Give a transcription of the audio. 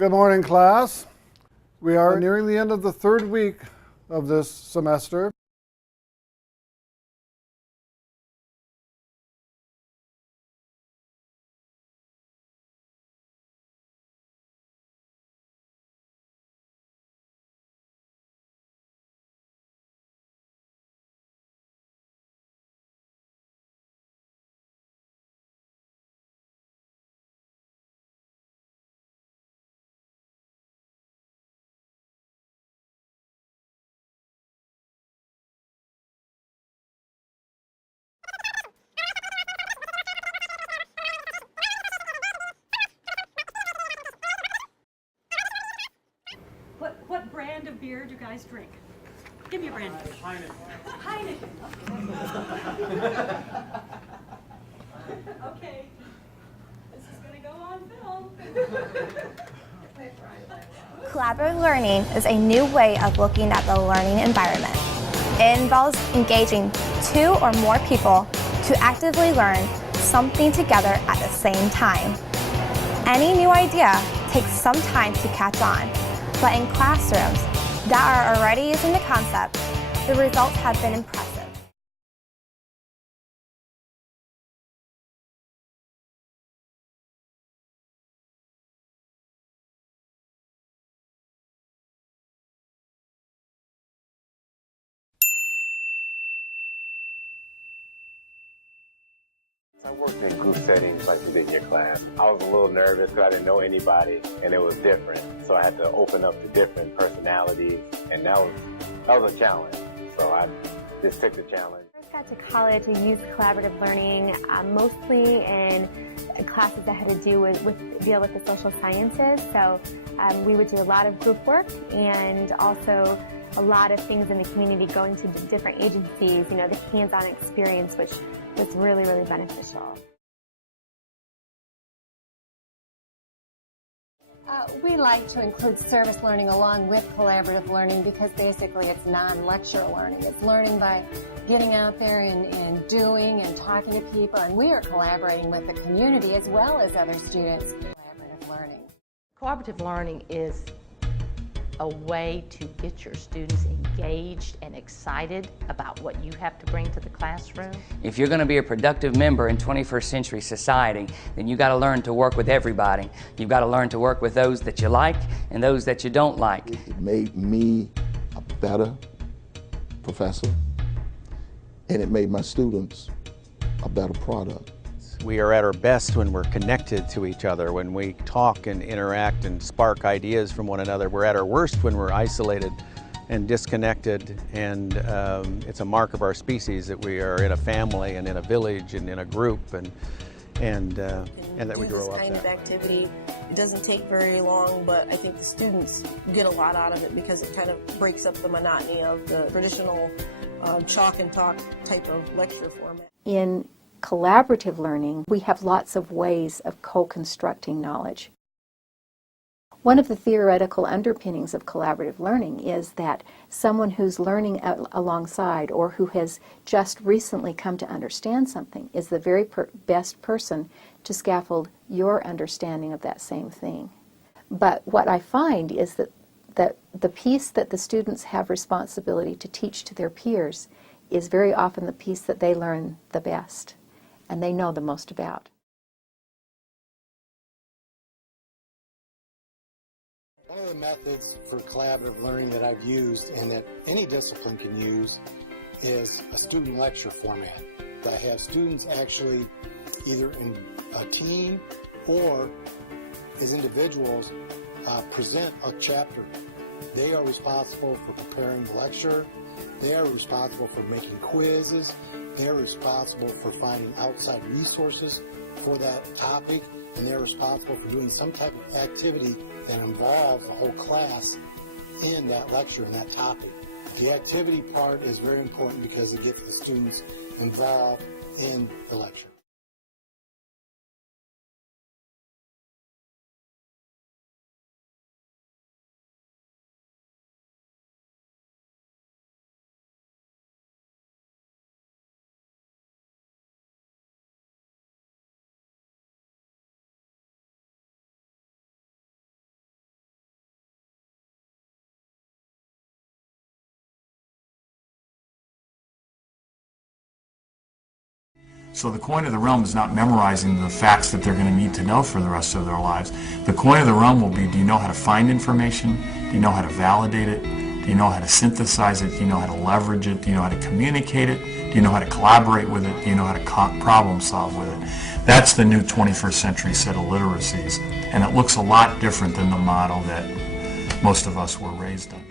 Good morning, class. We are nearing the end of the third week of this semester. What brand of beer do you guys drink? Give me a brand. Heineken. Okay. This is going to go on film. Collaborative learning is a new way of looking at the learning environment. It involves engaging 2 or more people to actively learn something together at the same time. Any new idea takes some time to catch on, but in classrooms that are already using the concept, the results have been impressive. I worked in group settings like you did in your class. I was a little nervous because I didn't know anybody and it was different. So I had to open up to different personalities, and that was a challenge. So I just took the challenge. I first got to college, I used collaborative learning mostly in classes that had to do with deal with the social sciences. So we would do a lot of group work and also a lot of things in the community, going to different agencies, you know, the hands-on experience, which was really, really beneficial. We like to include service learning along with collaborative learning because basically it's non-lecture learning. It's learning by getting out there and doing and talking to people, and we are collaborating with the community as well as other students. Collaborative learning. Collaborative learning is a way to get your students engaged and excited about what you have to bring to the classroom. If you're going to be a productive member in 21st century society, then you got to learn to work with everybody. You've got to learn to work with those that you like and those that you don't like. It made me a better professor, and it made my students a better product. We are at our best when we're connected to each other, when we talk and interact and spark ideas from one another. We're at our worst when we're isolated and disconnected, and it's a mark of our species that we are in a family and in a village and in a group, and that we grow up this kind of activity. It doesn't take very long, but I think the students get a lot out of it because it kind of breaks up the monotony of the traditional chalk and talk type of lecture format. In collaborative learning, we have lots of ways of co-constructing knowledge. One of the theoretical underpinnings of collaborative learning is that someone who's learning alongside or who has just recently come to understand something is the very best person to scaffold your understanding of that same thing. But what I find is that the piece that the students have responsibility to teach to their peers is very often the piece that they learn the best and they know the most about. One of the methods for collaborative learning that I've used and that any discipline can use is a student lecture format. I have students actually either in a team or as individuals present a chapter. They are responsible for preparing the lecture. They are responsible for making quizzes. They're responsible for finding outside resources for that topic, and they're responsible for doing some type of activity that involves the whole class in that lecture and that topic. The activity part is very important because it gets the students involved in the lecture. So the coin of the realm is not memorizing the facts that they're going to need to know for the rest of their lives. The coin of the realm will be, do you know how to find information? Do you know how to validate it? Do you know how to synthesize it? Do you know how to leverage it? Do you know how to communicate it? Do you know how to collaborate with it? Do you know how to problem solve with it? That's the new 21st century set of literacies, and it looks a lot different than the model that most of us were raised on.